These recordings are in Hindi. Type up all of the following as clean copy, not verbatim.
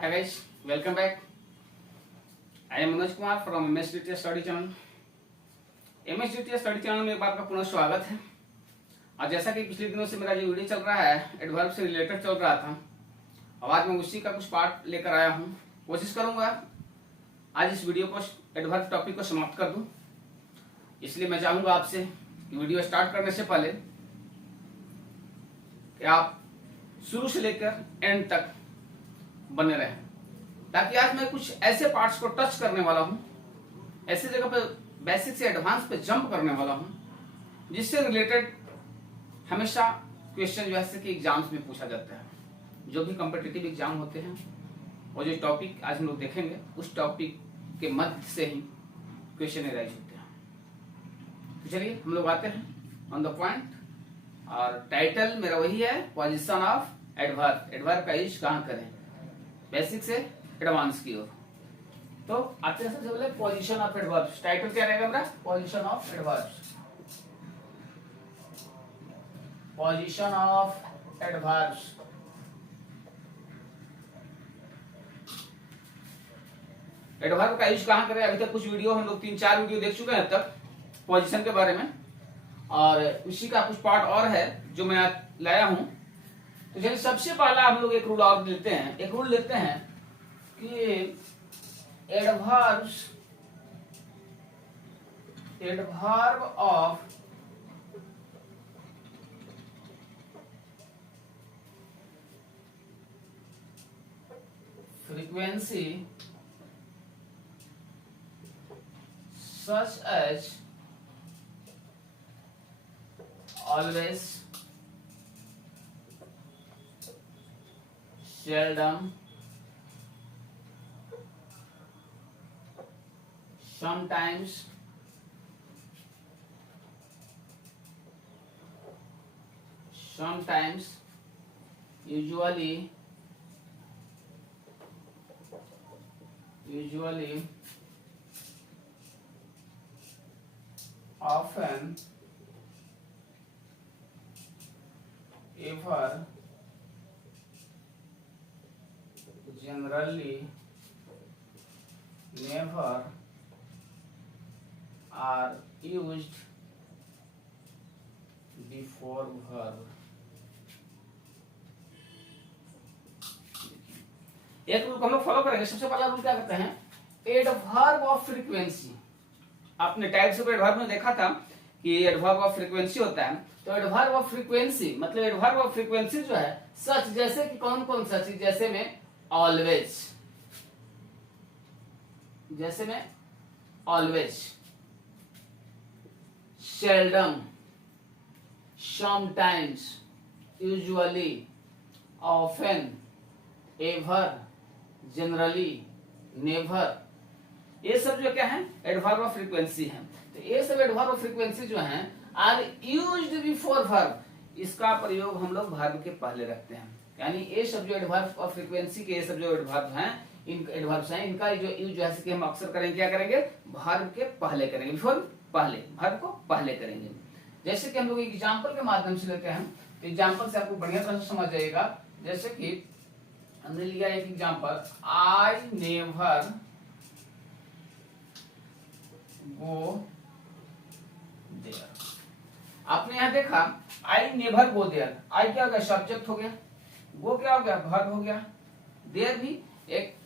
Hi guys, welcome back. I am Manoj Kumar from MSDT Study Channel. MSDT Study Channel में एक बार का पुनः स्वागत है। और जैसा कि पिछले दिनों से मेरा जो वीडियो चल रहा है एडवर्ब से रिलेटेड चल रहा था, और आज मैं उसी का कुछ पार्ट लेकर आया हूँ। कोशिश करूंगा आज इस वीडियो को एडवर्ब टॉपिक को समाप्त कर दूं। इसलिए मैं चाहूंगा आपसे कि वीडियो स्टार्ट करने से पहले कि आप शुरू से लेकर एंड तक बने रहें, ताकि आज मैं कुछ ऐसे पार्ट्स को टच करने वाला हूं, ऐसे जगह पे बेसिक से एडवांस पे जंप करने वाला हूं, जिससे रिलेटेड हमेशा क्वेश्चन जो है कि एग्जाम्स में पूछा जाता है। जो भी कॉम्पिटिटिव एग्जाम होते हैं और जो टॉपिक आज हम लोग देखेंगे उस टॉपिक के मध्य से ही क्वेश्चन एराइज होते हैं। तो चलिए हम लोग आते हैं ऑन द पॉइंट। और टाइटल मेरा वही है, पोजीशन ऑफ एडवर्ब। एडवर्ब का यूज कहां करें, बेसिक से एडवांस की ओर। तो आते हैं सबसे पहले पोजीशन ऑफ एडवर्ब्स। टाइटल क्या रहेगा मेरा, position of adverbs. Position of adverbs. Adverb का यूज कहां करें, अभी तक कुछ वीडियो हम लोग 3-4 वीडियो देख चुके हैं अब तक पोजीशन के बारे में, और उसी का कुछ पार्ट और है जो मैं लाया हूं। तो चलिए सबसे पहला हम लोग एक रूल और लेते हैं। एक रूल लेते हैं कि adverb of frequency such as always, seldom, sometimes, usually, often, ever, generally, never are used before verb। एक रूल को हम लोग फॉलो करेंगे। सबसे पहला रूल क्या करते हैं, एडवर्ब ऑफ फ्रीक्वेंसी। आपने टाइप्स ऑफ एडवर्ब में देखा था कि एडवर्ब ऑफ फ्रीक्वेंसी होता है। तो एडवर्ब ऑफ फ्रीक्वेंसी मतलब एडवर्ब ऑफ फ्रीक्वेंसी जो है सच, जैसे कि कौन कौन सा चीज, जैसे में ऑलवेज, जैसे में always, seldom, sometimes, usually, often, ever, generally, never, ये सब जो क्या है एडवर्ब ऑफ फ्रीक्वेंसी है। तो ये सब एडवर्ब ऑफ फ्रीक्वेंसी जो है आर यूज्ड बिफोर वर्ब। इसका प्रयोग हम लोग वर्ब के पहले रखते हैं। यानी ये सब जो एडवर्ब ऑफ फ्रीक्वेंसी के ये सब जो एडवर्ब हैं, इन एडवर्ब्स हैं, इनका जो यूज जो है कि हम अक्सर करेंगे, क्या करेंगे, वर्ब के पहले करेंगे, बिफोर पहले, वर्ब को पहले करेंगे। जैसे कि हम लोग एग्जाम्पल के माध्यम से लेते हैं, तो एग्जाम्पल से आपको बढ़िया तरह से समझ जाएगा। जैसे कि हमने लिया एक example, I never go there. आपने यहां देखा आई नेवर गो देयर। आई क्या हो गया, सब्जेक्ट हो गया, गो क्या हो गया, वर्ब हो गया, देयर भी एक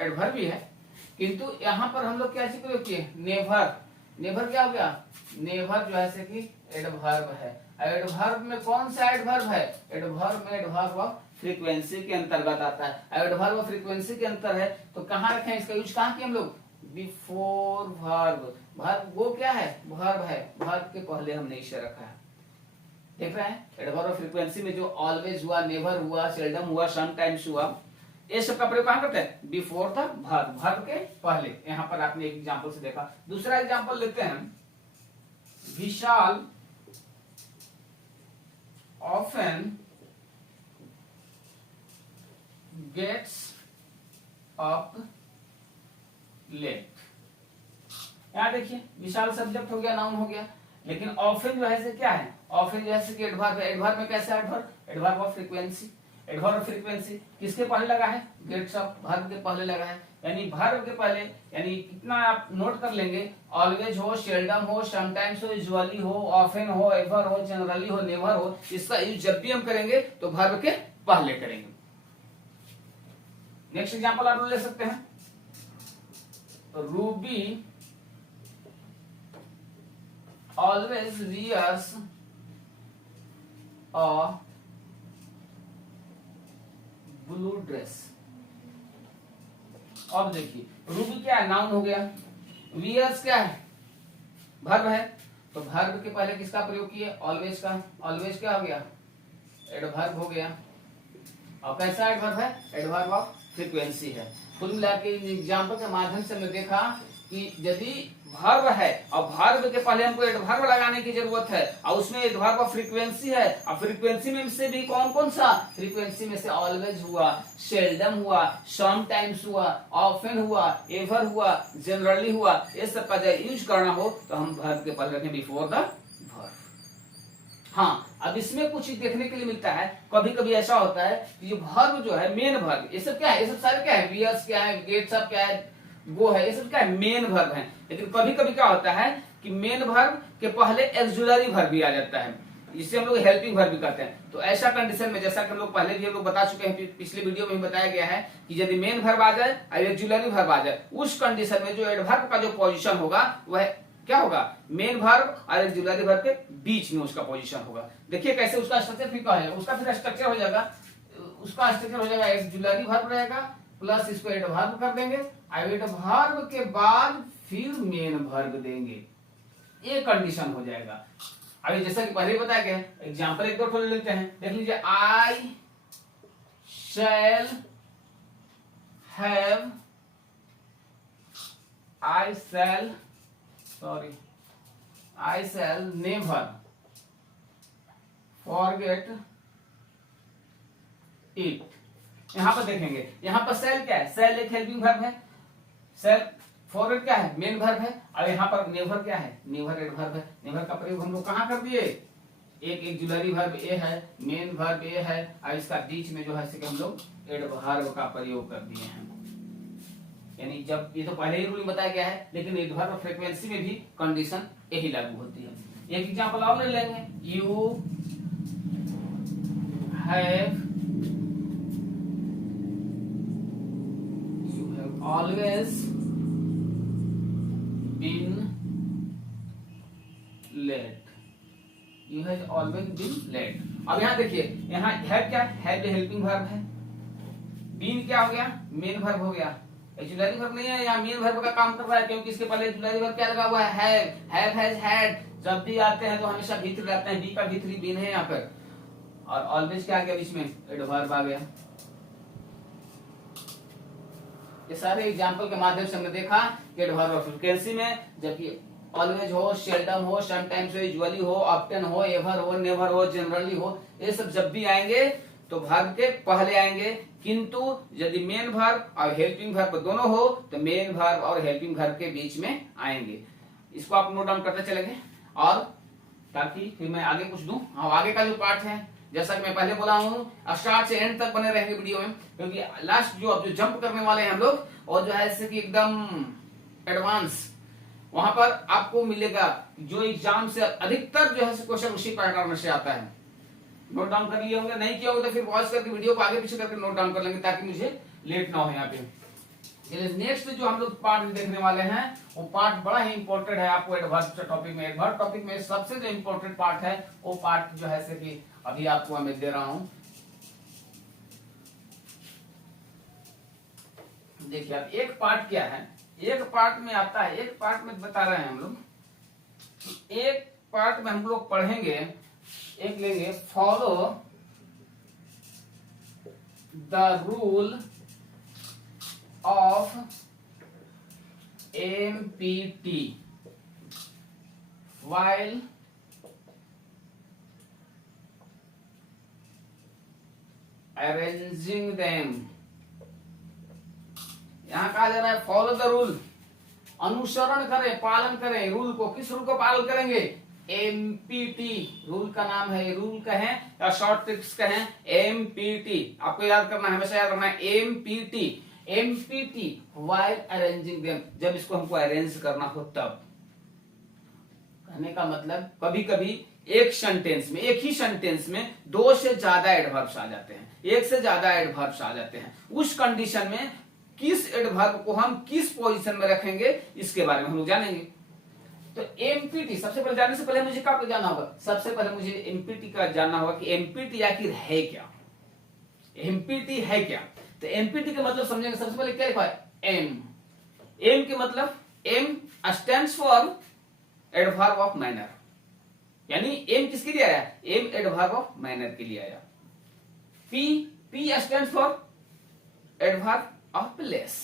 एडवर्ब भी है, किंतु यहां पर हम लोग क्या चीज प्रयोग किए, नेवर। नेवर क्या हो गया, नेवर जो है कि एडवर्ब है। एडवर्ब में कौन सा एडवर्ब है, एडवर्ब में एडवर्ब ऑफ फ्रीक्वेंसी के अंतर्गत आता है। एडवर्ब ऑफ फ्रीक्वेंसी के अंतर है तो कहां रखें, इसका यूज कहां किए हम लोग, बिफोर वर्ब। वर्ब वो क्या है, वर्ब है, वर्ब के पहले हमने इसे रखा है। देख रहे हैं एडवर्ब ऑफ फ्रीक्वेंसी में जो ऑलवेज हुआ, नेवर हुआ, सेल्डम हुआ, समटाइम्स हुआ, ये सब का प्रयोग कहां करते हैं, बिफोर द वर्ब, वर्ब के पहले। यहां पर आपने एक एग्जांपल से देखा। दूसरा एग्जांपल लेते हैं, विशाल ऑफन गेट्स अप लेट। यहां देखिए विशाल सब्जेक्ट हो गया, नाउन हो गया, लेकिन ऑफन जो है क्या है, ऑफन जो है कि एडवर्ब है। एडवर्ब में कैसा adverb, adverb of frequency. Adverb frequency किसके पहले लगा है, गेट्स ऑफ, वर्ब के पहले लगा है, यानी वर्ब के पहले, यानी कितना आप नोट कर लेंगे, ऑलवेज हो, सेल्डम हो, समटाइम्स हो, यूजुअली हो, ऑफन हो, एवर हो, जनरली हो, नेवर हो, इसका यूज जब भी हम करेंगे तो वर्ब के पहले करेंगे। नेक्स्ट एग्जांपल आप ले सकते हैं, Ruby always wears a blue dress. अब देखिए रूबी क्या है, नाउन हो गया, वियर्स क्या है, वर्ब है, तो वर्ब के पहले किसका प्रयोग किए, ऑलवेज का, ऑलवेज क्या हो गया, एडवर्ब हो गया। और कैसा एडवर्ब है, एडवर्ब ऑफ फ्रीक्वेंसी है। कुल मिला के एग्जाम्पल के माध्यम से हमने देखा कि यदि वर्ब है और वर्ब के पहले हमको एडवर्ब लगाने की जरूरत है और उसमें एडवर्ब ऑफ फ्रीक्वेंसी है, और फ्रीक्वेंसी में से भी कौन कौन सा, फ्रीक्वेंसी में से ऑलवेज हुआ, सेल्डम हुआ, समटाइम्स हुआ, ऑफन हुआ, एवर हुआ, जनरली हुआ, ये सब का जब यूज करना हो तो हम वर्ब के पहले रखें बिफोर द वर्ब। हाँ, अब इसमें कुछ देखने के लिए मिलता है, कभी कभी ऐसा होता है कि ये वर्ब जो है, मेन वर्ब, ये सब क्या है, ये सब सारे क्या है, वियर्स क्या है, गेट्स अप क्या है, गो है, ये सब क्या है, मेन वर्ब है। लेकिन कभी कभी क्या होता है कि मेन वर्ब के पहले एक्सुलरी वर्ब भी आ जाता है, जिसे हम लोग हेल्पिंग वर्ब भी कहते हैं। तो ऐसा कंडीशन में, जैसा कि हम लोग पहले भी हम लोग बता चुके हैं, पिछले वीडियो में बताया गया है कि यदि मेन वर्ब आ जाए और एक्सुलरी वर्ब आ जाए, उस कंडीशन में जो एडवर्ब का जो पोजीशन होगा वह क्या होगा, मेन वर्ब और एक्सुलरी वर्ब के बीच में उसका पोजीशन होगा। देखिए कैसे उसका स्ट्रक्चर फिर क्या है, उसका फिर स्ट्रक्चर हो जाएगा, उसका स्ट्रक्चर हो जाएगा, एक्सुलरी वर्ब रहेगा प्लस इसको एडवर्ब कर देंगे, एडवर्ब के बाद फिर मेन वर्ब देंगे, ये कंडीशन हो जाएगा। अभी जैसा कि पहले बताया गया, एग्जांपल एक दो ठो ले लेते हैं, देख लीजिए, I shall have, I shall never forget it. यहां पर देखेंगे, यहां पर सेल क्या है, सेल एक हेल्पिंग वर्ब है, सेल फॉरवर्ड क्या है, मेन वर्ब है, और यहाँ पर नेवर क्या है, नेवर एडवर्ब है। नेवर का प्रयोग हम लोग कहाँ कर दिए, एक एक्सुलरी वर्ब ए है, मेन वर्ब ए है, और इसका बीच में जो है हम लोग एडवर्ब का प्रयोग कर दिए हैं। यानी जब, ये तो पहले ही रूल बताया गया है, लेकिन एडवर्ब फ्रीक्वेंसी में भी कंडीशन यही लागू होती है। एक एग्जांपल और ले लेंगे, you have always been late, you have always been late। अब यहाँ देखिए, यहाँ हैव क्या है, हेल्पिंग वर्ब है, बीन क्या हो गया, मेन वर्ब हो गया, एक्सुलरी वर्ब नहीं है, यहाँ मेन वर्ब का काम कर रहा है, क्योंकि इसके पहले एक्सुलरी वर्ब क्या लगा हुआ है, हैव हैज हैड। जब भी आते हैं तो हमेशा भीतर रहते हैं, बी का भीतरी बीन है यहाँ पर, और ऑलवेज क्या आ गया बीच में, एडवर्ब आ गया। ये सारे एग्जाम्पल के माध्यम से हमने देखा कि एडवर्ब फ्रीक्वेंसी में, जबकि ऑलवेज हो, सेल्डम हो, समटाइम्स हो, यूजुअली हो, ऑफ्टन हो, एवर हो, नेवर हो, जनरली हो, ये सब जब भी आएंगे तो वर्ब के पहले आएंगे। किंतु यदि मेन वर्ब और हेल्पिंग वर्ब दोनों हो तो मेन वर्ब और हेल्पिंग वर्ब के बीच में आएंगे। इसको आप नोट डाउन करते चलेंगे, और ताकि फिर मैं आगे कुछ दूं। हाँ, आगे का जो पार्ट है, जैसा कि मैं पहले बोला हूँ, स्टार्ट से एंड तक बने रहेंगे वीडियो में, क्योंकि लास्ट जो अब जो जंप करने वाले हैं हम लोग, और जो है जैसे कि एकदम एडवांस, वहां पर आपको मिलेगा जो एग्जाम से अधिकतर जो है क्वेश्चन उसी पैटर्न से आता है। नोट डाउन कर लिए होंगे, नहीं किया होगा तो फिर वॉइस करके वीडियो को आगे पीछे करके नोट डाउन कर लेंगे, ताकि मुझे लेट ना हो यहाँ पे। नेक्स्ट जो हम लोग पार्ट देखने वाले हैं, वो पार्ट बड़ा ही इंपॉर्टेंट है आपको एडवर्ब टॉपिक में। एडवर्ब टॉपिक में सबसे जो इंपॉर्टेंट पार्ट है, वो पार्ट जो है से कि अभी आपको मैं दे रहा हूं। देखिए, अब एक पार्ट क्या है, एक पार्ट में आता है, एक पार्ट में बता रहे हैं हम लोग, एक पार्ट में हम लोग पढ़ेंगे, एक लेंगे, follow the rule of MPT while arranging them। यहां कहा जा रहा है फॉलो द रूल, अनुसरण करें, पालन करें रूल को। किस रूल को पालन करेंगे, एमपीटी रूल का नाम है, ये रूल कहें या शॉर्ट ट्रिक्स कहें, एमपीटी आपको याद करना है, हमेशा याद रखना है empty. Empty while arranging them, जब इसको हमको अरेंज करना हो तब। कहने का मतलब कभी कभी एक सेंटेंस में, एक ही सेंटेंस में दो से ज्यादा एडवर्ब्स आ जाते हैं, एक से ज्यादा एडवर्ब्स आ जाते हैं। उस कंडीशन में किस एडवर्ब को हम किस पोजीशन में रखेंगे इसके बारे में हम लोग जानेंगे। तो एमपीटी सबसे पहले जानने से पहले मुझे क्या जानना होगा, सबसे पहले मुझे एमपीटी का जानना होगा कि एमपीटी आखिर है क्या, एमपीटी है क्या। तो एमपीटी का मतलब समझेंगे, सबसे पहले क्या लिखा है, एम। एम के मतलब M stands for adverb of manner, यानी एम किसके लिए आया, एम एडवर्ब ऑफ मैनर के लिए आया। P, P stands for adverb of place,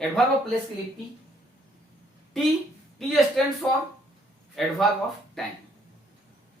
adverb of place के लिए P. T, T stands for adverb of time,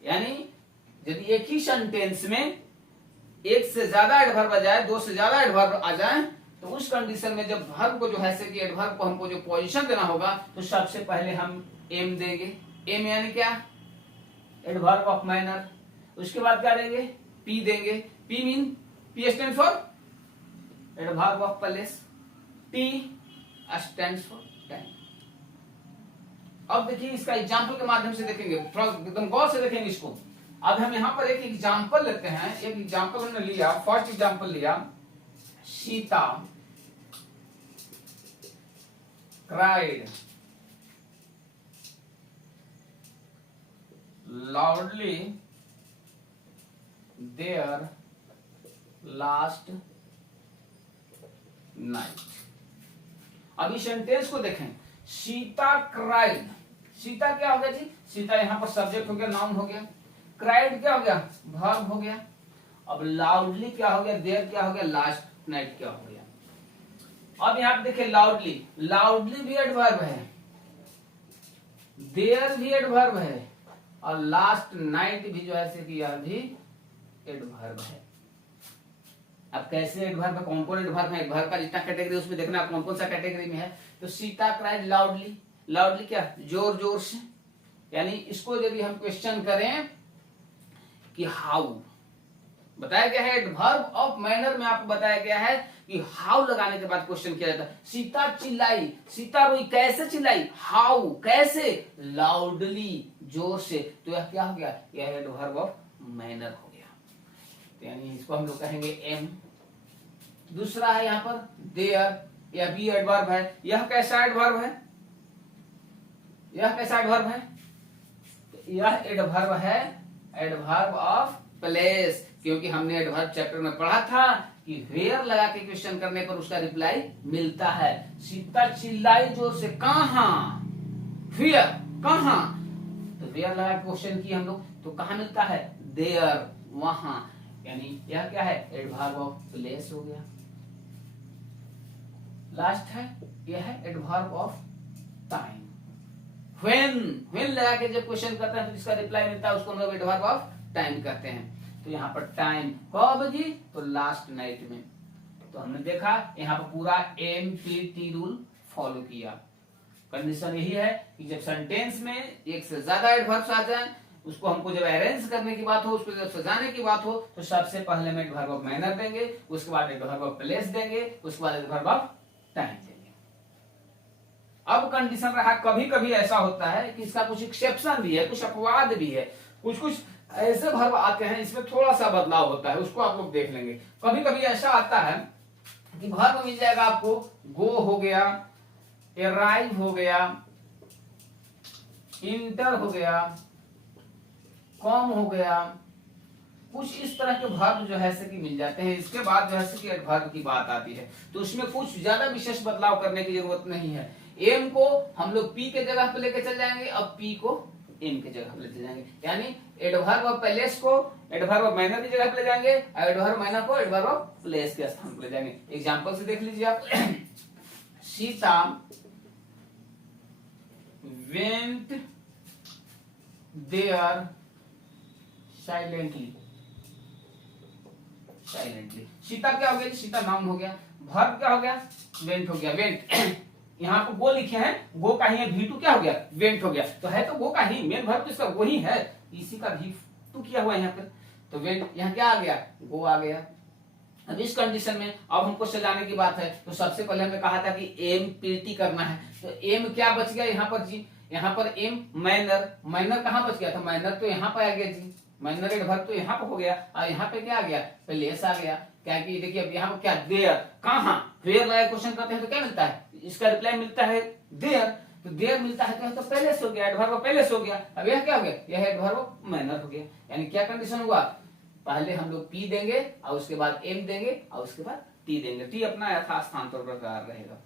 यानी यदि एक ही सेंटेंस में एक से ज्यादा एडवर्ब आ जाए, दो से ज्यादा एडवर्ब आ जाए, तो उस कंडीशन में जब वर्ब को जो है कि एडवर्ब को हमको जो पोजीशन देना होगा, तो सबसे पहले हम एम देंगे। एम यानी क्या, एडवर्ब ऑफ मैनर। उसके बाद क्या देंगे, पी देंगे। P mean, P stand for adverb of place, T stand for time. अब देखिए इसका एग्जाम्पल के माध्यम से देखेंगे, थोड़ा एकदम गौर से देखेंगे इसको। अब हम यहाँ पर एक एग्जाम्पल लेते हैं, एक एग्जाम्पल हमने लिया, फर्स्ट एग्जाम्पल लिया, Sita cried loudly their last night। अब इस सेंटेंस को देखें, सीता क्राइड, सीता क्या हो गया जी, सीता यहाँ पर सब्जेक्ट हो गया, नाउन हो गया। क्राइड क्या हो गया, वर्ब हो गया। अब लाउडली क्या हो गया, देयर क्या हो गया, लास्ट नाइट क्या हो गया। अब यहाँ पे देखिए लाउडली, लाउडली भी एडवर्ब है, देयर भी एडवर्ब है, और लास्ट नाइट भी जो है कि यह भी एडवर्ब है। अब कैसे एडवर्ब है, कौन कौन एडवर्ब है, एडवर्ब का जितना कैटेगरी उसमें देखना कौन कौन सा कैटेगरी में है। तो सीता क्राइड लाउडली, लाउडली क्या, जोर जोर से, यानी इसको यदि हम क्वेश्चन करें कि हाउ, बताया गया है एडवर्ब ऑफ मैनर में, आपको बताया गया है कि हाउ लगाने के बाद क्वेश्चन किया जाता है। सीता चिल्लाई, सीता रोई, कैसे चिल्लाई, हाउ, कैसे, लाउडली, जोर से। तो यह क्या हो गया, यह एडवर्ब ऑफ मैनर हो गया। तो यानी इसको हम लोग कहेंगे एम। दूसरा है यहाँ पर देयर, यह भी एडवर्ब है। यह कैसा एडवर्ब है, यह कैसा एडवर्ब है, यह एडवर्ब है, एडवर्ब ऑफ प्लेस, क्योंकि हमने एडवर्ब चैप्टर में पढ़ा था कि वेयर लगा के क्वेश्चन करने पर उसका रिप्लाई मिलता है। सीता चिल्लाई जोर से, कहां, वेयर, कहां, तो वेयर लगा के क्वेश्चन किया हम लोग, तो कहां मिलता है, देयर, वहां, यानी यह क्या है, एडवर्ब ऑफ प्लेस हो गया। लास्ट है, यह है एडवर्ब ऑफ टाइम। व्हेन लगा के जब क्वेश्चन करते हैं तो जिसका रिप्लाई मिलता है उसको हम लोग एडवर्ब ऑफ टाइम कहते हैं। तो यहाँ पर टाइम कब जी, तो लास्ट नाइट में। तो हमने देखा यहाँ पर पूरा एमपीटी रूल फॉलो किया। कंडीशन यही है कि जब सेंटेंस में एक से ज्यादा एडवर्ब्स आ जाए, उसको हमको जब अरेंज करने की बात हो, उसको जब सजाने की बात हो, तो सबसे पहले हम एडवर्ब ऑफ मैनर देंगे, उसके बाद एडवर्ब ऑफ प्लेस देंगे, उसके बाद एडवर्ब ऑफ टाइम देंगे। अब कंडीशन रहा, कभी कभी ऐसा होता है कि इसका कुछ एक्सेप्शन भी है, कुछ अपवाद भी है, कुछ कुछ ऐसे वर्ब आते हैं इसमें थोड़ा सा बदलाव होता है, उसको आप लोग देख लेंगे। कभी कभी ऐसा आता है कि वर्ब मिल जाएगा आपको, गो हो गया, अराइव हो गया, इंटर हो गया, कम हो गया, कुछ इस तरह के वर्ब जो है कि मिल जाते हैं। इसके बाद जो है कि एडवर्ब की बात आती है, तो उसमें कुछ ज्यादा विशेष बदलाव करने की जरूरत नहीं है। एम को हम लोग पी के जगह पे लेके चल जाएंगे, अब पी को एम के जगह पे ले जाएंगे, यानी एडवर्ब ऑफ प्लेस को एडवर्ब ऑफ मैनर की जगह पे ले जाएंगे, और एडवर्ब मैनर को एडवर्ब ऑफ प्लेस के स्थान पे ले जाएंगे। एग्जांपल से देख लीजिए आप। Sita went there silently, silently. Sita क्या हो गया, सीता नाउन हो गया, वर्ब क्या हो गया, वेंट हो गया। वेंट यहाँ पे गो लिखे हैं, गो का ही V2 क्या हो गया, वेंट हो गया, तो है तो गो का ही, मेन वर्ब तो इसका वो ही है, इसी का V2 किया हुआ है यहाँ पे, तो वेंट यहाँ क्या आ गया, गो आ गया। अब इस कंडीशन में अब हमको सजाने की बात है, तो सबसे पहले हमने कहा था कि एम पीटी करना है, तो एम क्या बच गया यहाँ पर जी, यहाँ पर एम मैनर, मैनर कहाँ बच गया था, मैनर तो यहाँ पर आ गया जी, मैनर एडवर्ब तो यहाँ पर हो गया, और यहाँ पे क्या आ गया, लेस आ गया, क्या कि देखिए अब यहाँ पर क्या, देयर, कहाँ, वेयर लगा क्वेश्चन करते हैं तो क्या मिलता है, इसका रिप्लाई मिलता है देयर, तो देयर मिलता है तो पहले से हो गया, एडवर्ब पहले से हो गया, अब यह क्या हो गया, यह एडवर्ब मैनर हो गया, यानी क्या कंडीशन हुआ, पहले हम लोग पी देंगे और उसके बाद एम देंगे और उसके बाद टी देंगे, टी अपना यथास्थान पर बरकरार रहेगा।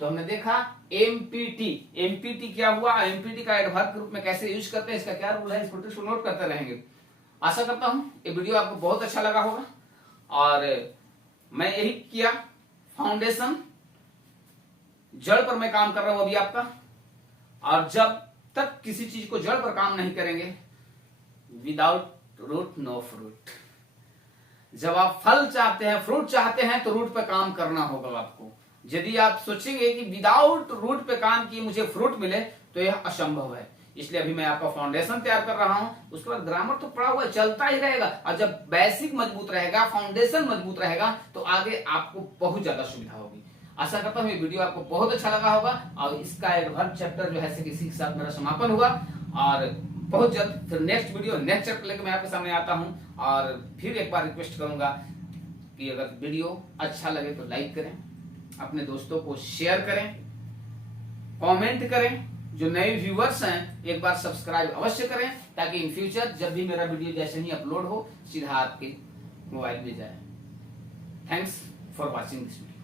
तो हमने देखा एमपीटी, एमपीटी क्या हुआ, एमपीटी का एडवर्ब के रूप में कैसे यूज करते हैं, इसका क्या रूल है, इसको नोट करते रहेंगे। आशा करता हूं ये वीडियो आपको बहुत अच्छा लगा होगा, और मैं यही किया, फाउंडेशन जड़ पर मैं काम कर रहा हूं अभी आपका, और जब तक किसी चीज को जड़ पर काम नहीं करेंगे, विदाउट रूट नो फ्रूट, जब आप फल चाहते हैं, फ्रूट चाहते हैं, तो रूट पे काम करना होगा आपको। यदि आप सोचेंगे कि विदाउट रूट पे काम किए मुझे फ्रूट मिले, तो यह असंभव है। इसलिए अभी मैं आपका फाउंडेशन तैयार कर रहा हूं, उसके बाद ग्रामर तो पड़ा हुआ चलता ही रहेगा, और जब बेसिक मजबूत रहेगा, फाउंडेशन मजबूत रहेगा, तो आगे आपको बहुत ज्यादा सुविधा होगी। आशा करता हूँ ये वीडियो आपको बहुत अच्छा लगा होगा, और इसका एडवर्ब चैप्टर जो है इसी के साथ मेरा समापन हुआ, और बहुत जल्द फिर नेक्स्ट वीडियो नेक्स्ट चैप्टर लेकर मैं आपके सामने आता हूं। और फिर एक बार रिक्वेस्ट करूंगा कि अगर वीडियो अच्छा लगे तो लाइक करें, अपने दोस्तों को शेयर करें, कमेंट करें, जो नए व्यूअर्स हैं एक बार सब्सक्राइब अवश्य करें, ताकि इन फ्यूचर जब भी मेरा वीडियो जैसे ही अपलोड हो सीधा आपके मोबाइल में जाए। Thanks for watching this video.